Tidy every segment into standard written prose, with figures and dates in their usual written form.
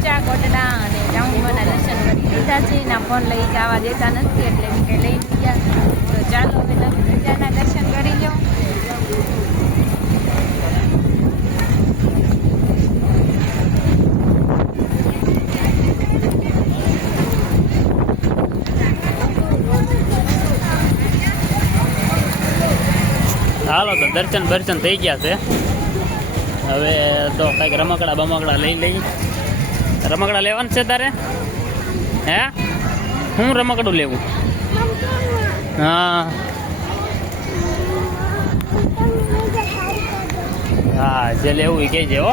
ઊંચા કોટડા અને ચામુંડાના દર્શન કરી લીધા છે. એના ફોન લઈ જવા દેતા નથી એટલે મેં કંઈ લઈ ગયા. તો ચાલો હવે તમે ધજાના દર્શન કરી લો. હાલો તો દર્શન થઈ ગયા છે. હવે તો કંઈક રમકડા લઈ લઈ. રમકડા લેવાનું છે તારે? હે હું રમકડું લેવું? હા હા જે લેવું એ કહેજે હો.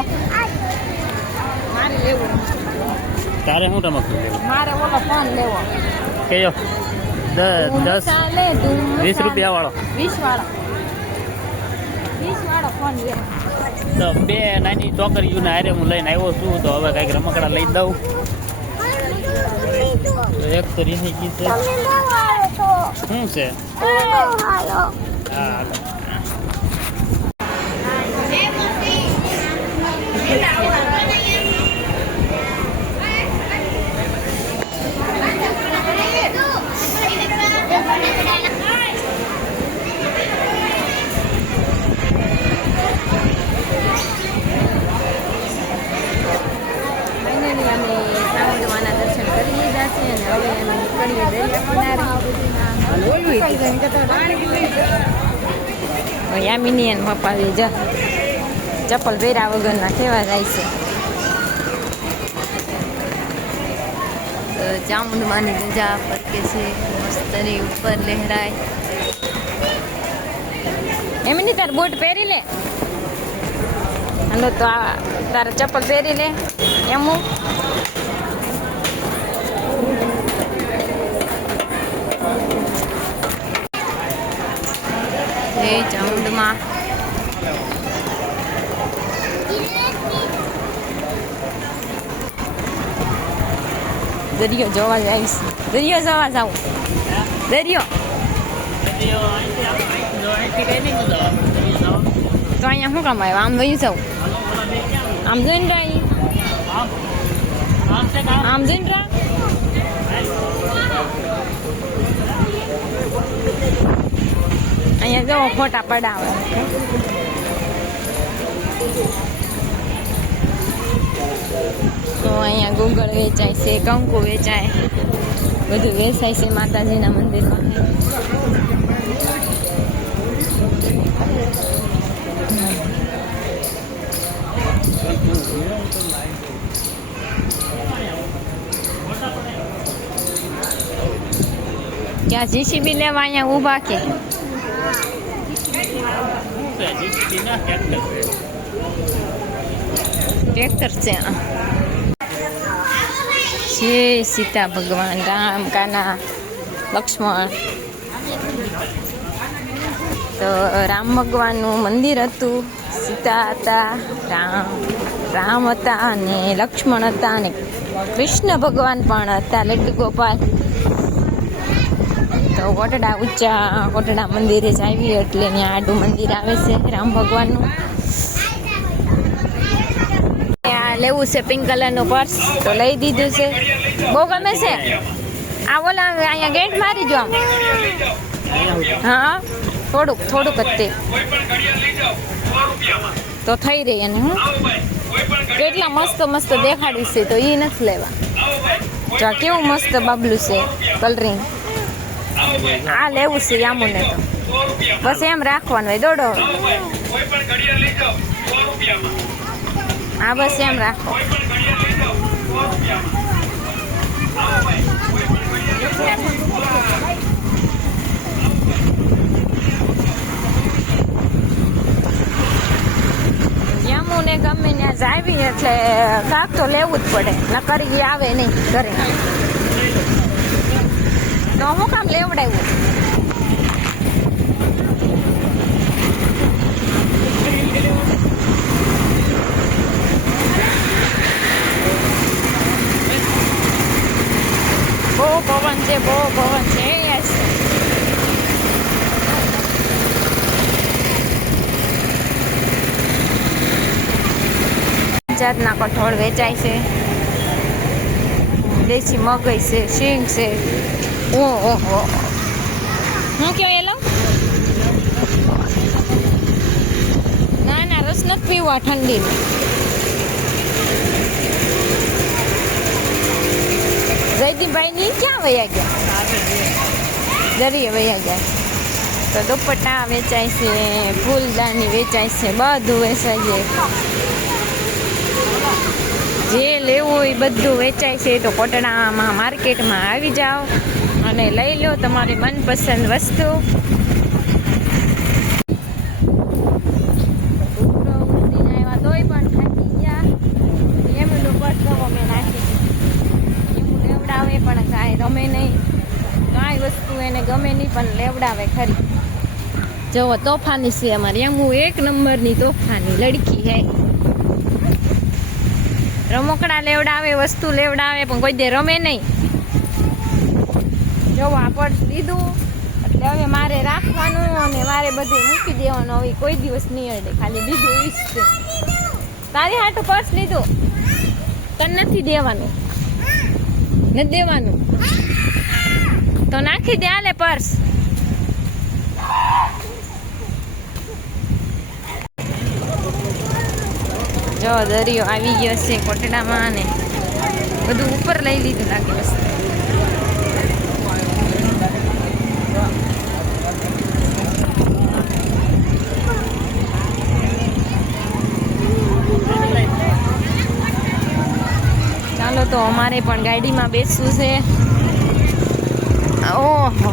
મારે લેવું. તારે શું રમકડું લેવું? મારે ઓલો ફોન લેવો. કયો? 10-20 રૂપિયા વાળો? 20 વાળો ફોન લેવો. તો બે નાની છોકરીઓને હારે હું લઈને આવ્યો છું. તો હવે કંઈક રમકડા લઈ દઉં. એક તો રહી ગઈ છે. શું છે? હા યામિની પપ્પા ચપ્પલ પહેર્યા વગરના કેવા જાય છે. તો ચામુંડમાની ધજા ફરકે છે મસ્તરી ઉપર લહેરાય. એમની તાર બૂટ પહેરી લે. હાલો તો તારા ચપ્પલ પહેરી લે. એમ ચામુંડમાં દરિયો જોવા જઈશ. દરિયો જોવા જાવ. દરિયો તો અહીંયા શું કામ આવ્યા? આમ વયું જાવ. આમ જોઈને રહી. આમ જોઈને રહા. અહીંયા જો ફોટા પડાવે. તો અહીંયા ગુગળ વેચાય છે, કંકુ વેચાય, બધું વેચાય છે માતાજીના મંદિરમાં. ક્યાં જીસીબી લેવા અહીંયા ઊભા કે? ટ્રેક્ટર છે. છે સીતા ભગવાન, રામ, કાના, લક્ષ્મણ. તો રામ ભગવાનનું મંદિર હતું, સીતા હતા, રામ હતા અને લક્ષ્મણ હતા અને કૃષ્ણ ભગવાન પણ હતા, લડ્ડુ ગોપાલ. તો કોટડા ઊંચા કોટડા મંદિરે જ આવી એટલે ત્યાં આડું મંદિર આવે છે રામ ભગવાનનું. લેવું છે પિંક કલરનું પર્સ તો લઈ દીધું છે. બહુ ગમે છે. આ ઓલા અહીંયા ગેટ મારી જો આમ. હા થોડુંક જ તે તો થઈ રહી. અને હું કેટલા મસ્ત દેખાડ્યું છે તો એ નથી લેવા. જો કેવું મસ્ત બાબલું છે કલરિંગ. આ લેવું છે યામુને તો બસ એમ રાખવાનું હોય. દોડો હા બસ એમ રાખો. યામુને ગમે ત્યાં જાવી એટલે કાક તો લેવું જ પડે, નકર ઈ આવે નહીં ઘરે. તો હું કામ લેવડાવ્યું? બહુ પવન છે. યસ જાતના કઠોળ વેચાય છે. દેશી મગઈ છે, શીંગ છે. ઓહો હું કયો એ લઉં? ના ના, રસ નથી પીવા ઠંડીમાં. જયદીપભાઈ ની ક્યાં વયા ગયા? દરિયે વયા ગયા. તો દુપટ્ટા વેચાય છે, ફૂલદાની વેચાય છે, બધું વેચાય છે. જે લેવું હોય બધું વેચાય છે. તો કોટડામાં માર્કેટમાં આવી જાઓ અને લઈ લો તમારી મનપસંદ વસ્તુ. તોય પણ થાકી ગયા. એમનું પડતો અમે નાખી એમ લેવડાવે પણ કાંઈ રમે નહીં. કાંઈ વસ્તુ એને ગમે નહીં પણ લેવડાવે ખરી. જો તોફાની છે અમારી એમ એક નંબરની તોફાની લડકી હે. રમકડા લેવડાવે, વસ્તુ લેવડાવે પણ કોઈ દે રમે નહીં. જો આ પર્સ લીધું એટલે હવે મારે રાખવાનું અને મારે બધું મૂકી દેવાનું. હવે કોઈ દિવસ નહીં અડે. ખાલી બીજું ઈશ છે. તારી હાટું પર્સ લીધું તને નથી દેવાનું. નથી દેવાનું તો નાખી દે. હાલે પર્સ. જો દરિયો આવી ગયો છે કોટડામાં ને બધું ઉપર લઈ લીધું લાગે વસ્તુ. ચાલો તો અમારે પણ ગાડીમાં બેસવું છે. ઓહો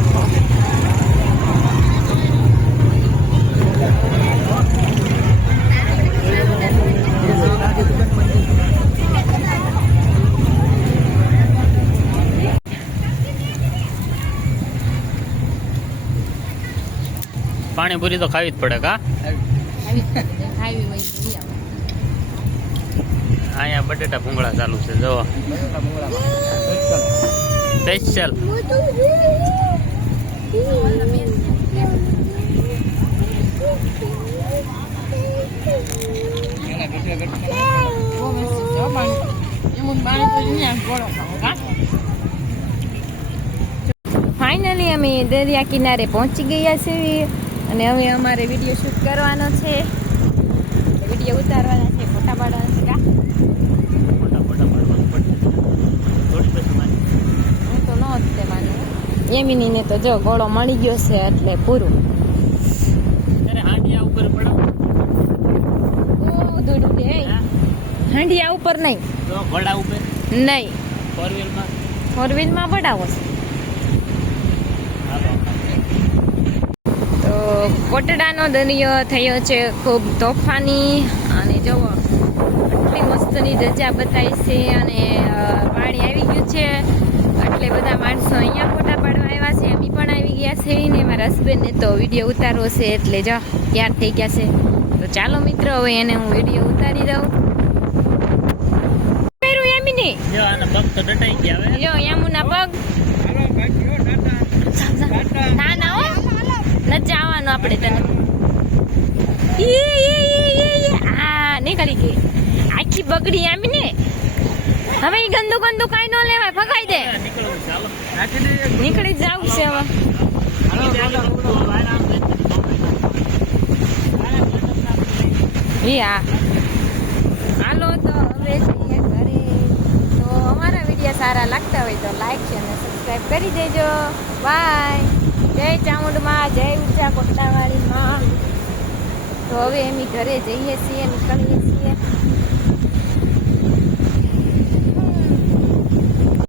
પાણીપુરી તો ખાવી જ પડે કા. અહીંયા બટેટા ભૂંગળા ચાલુ છે જો સ્પેશિયલ. ફાઇનલી અમે દરિયા કિનારે પહોંચી ગયા છીએ અને હવે અમારે વિડીયો શૂટ કરવાનો છે. વિડીયો ઉતારવાના છે, ફોટા પાડવાના છે. કા હું તો ન જ માનું. યમિનીને તો જો ગોળો મળી ગયો છે એટલે પૂરું. હાંડિયા ઉપર પડો. ઓ દોડું દે. હાંડિયા ઉપર નહીં, ઘોડા ઉપર નહીં, ફોર વ્હીલમાં પડાવો છે. તો કોટડાનો દરિયો થયો છે ખૂબ તોફાની. અને જુઓ આટલી મસ્તની ધજા બતાવી છે અને પાણી આવી ગયું છે એટલે બધા માણસો અહીંયા ફોટા પાડવા આવ્યા છે. અમે પણ આવી ગયા છે ને મારા હસબન્ડને તો વિડીયો ઉતારવો છે એટલે જો તૈયાર થઈ ગયા છે. તો ચાલો મિત્રો હવે એને હું વિડીયો ઉતારી દઉં. જો આના પગ તો ડટાઈ ગયા હવે. લ્યો યામુના પગ. ના ના હો નથી જવાનું આપણે તને. આ નીકળી ગઈ આખી બગડી આમી ને. હવે ઈ ગંદુ ગંદુ કાંઈ ન લેવાય, ફગાઈ દે. નીકળી જાવ છે હવે. હા હાલો તો હવે જઈએ ઘરે. તો અમારા વિડીયો સારા લાગતા હોય તો લાઈક છે અને સબસ્ક્રાઈબ કરી દેજો. બાય. જય ચામુંડમાં, જય ઊંચા કોટડાવાળીમાં. તો હવે અમે ઘરે જઈએ છીએ, નીકળીએ છીએ.